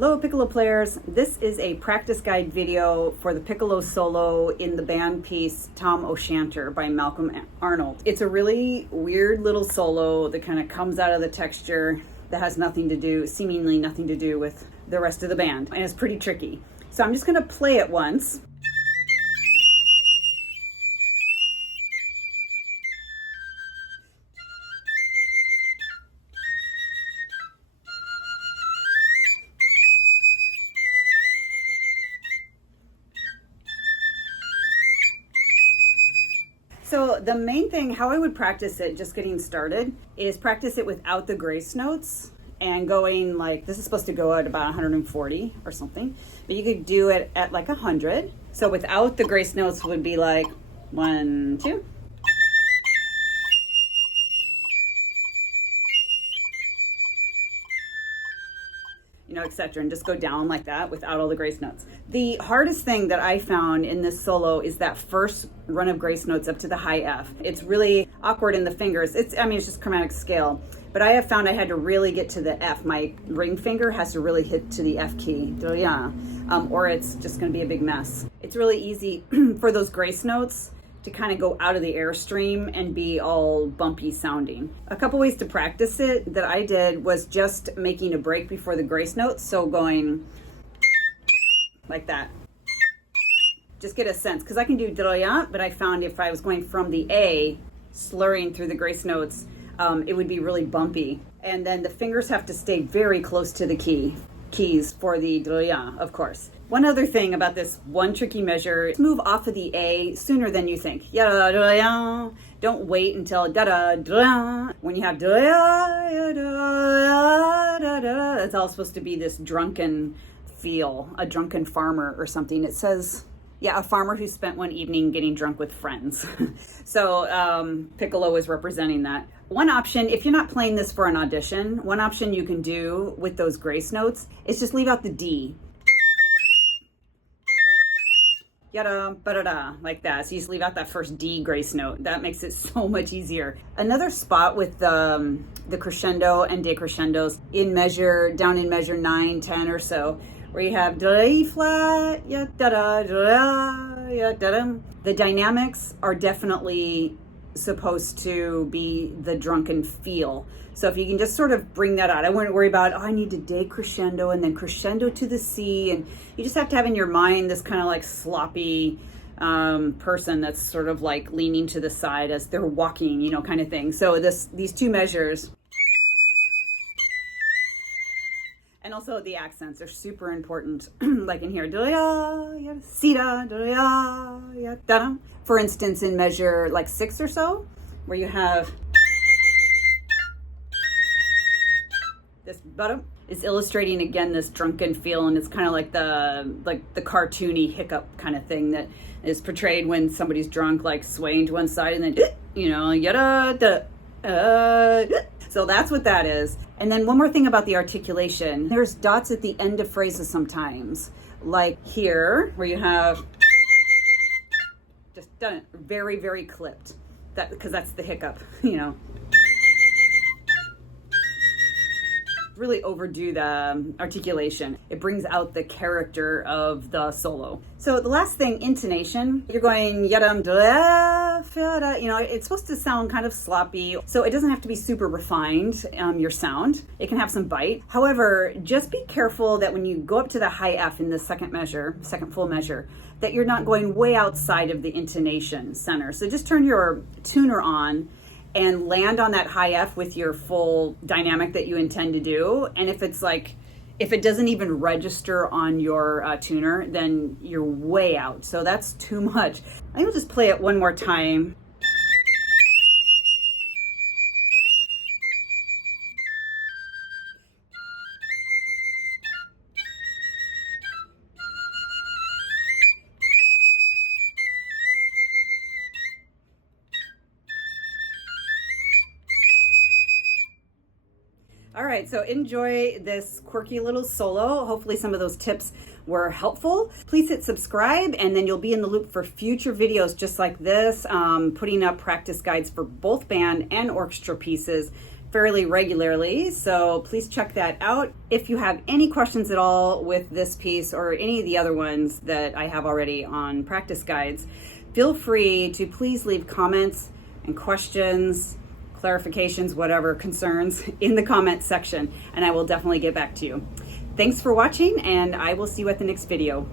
Hello Piccolo players, this is a practice guide video for the Piccolo solo in the band piece Tam O'Shanter by Malcolm Arnold. It's a really weird little solo that kind of comes out of the texture that has seemingly nothing to do with the rest of the band, and it's pretty tricky. So I'm just going to play it once. So the main thing, how I would practice it, just getting started, is practice it without the grace notes and going like, this is supposed to go at about 140 or something, but you could do it at like 100. So without the grace notes would be like 1, 2. Etc. And just go down like that without all the grace notes. The hardest thing that I found in this solo is that first run of grace notes up to the high F. It's really awkward in the fingers. It's just chromatic scale. But I have found I had to really get to the F. My ring finger has to really hit to the F key, or it's just going to be a big mess. It's really easy for those grace notes to kind of go out of the airstream and be all bumpy sounding. A couple ways to practice it that I did was just making a break before the grace notes. So going like that. Just get a sense, because I can do but I found if I was going from the A, slurring through the grace notes, it would be really bumpy. And then the fingers have to stay very close to the keys for the of course. One other thing about this one tricky measure, move off of the A sooner than you think. Don't wait until when you have it's all supposed to be this drunken feel, a drunken farmer or something. It says, a farmer who spent one evening getting drunk with friends. So Piccolo is representing that. One option, if you're not playing this for an audition, one option you can do with those grace notes is just leave out the D. Like that. So you just leave out that first D grace note. That makes it so much easier. Another spot with the crescendo and decrescendos down in measure 9, 10 or so, where you have da flat, the dynamics are definitely supposed to be the drunken feel. So if you can just sort of bring that out, I wouldn't worry about, I need to decrescendo and then crescendo to the C. And you just have to have in your mind this kind of like sloppy person that's sort of like leaning to the side as they're walking, kind of thing. So these two measures, and also the accents are super important. Like in here, for instance, in measure like 6 or so, where you have this bottom is illustrating again this drunken feel, and it's kind of like the cartoony hiccup kind of thing that is portrayed when somebody's drunk, like swaying to one side and then so that's what that is. And then one more thing about the articulation. There's dots at the end of phrases sometimes, like here where you have just done it very, very clipped. That because that's the hiccup, Really overdo the articulation. It brings out the character of the solo. So the last thing, intonation. You're going it's supposed to sound kind of sloppy, so it doesn't have to be super refined, your sound. It can have some bite. However, just be careful that when you go up to the high F in the second full measure, that you're not going way outside of the intonation center. So just turn your tuner on and land on that high F with your full dynamic that you intend to do. And if it doesn't even register on your tuner, then you're way out. So that's too much. I think we'll just play it one more time. All right, so enjoy this quirky little solo. Hopefully some of those tips were helpful. Please hit subscribe, and then you'll be in the loop for future videos just like this, putting up practice guides for both band and orchestra pieces fairly regularly, so please check that out. If you have any questions at all with this piece or any of the other ones that I have already on practice guides, feel free to please leave comments and questions, clarifications, whatever, concerns in the comments section, and I will definitely get back to you. Thanks for watching, and I will see you at the next video.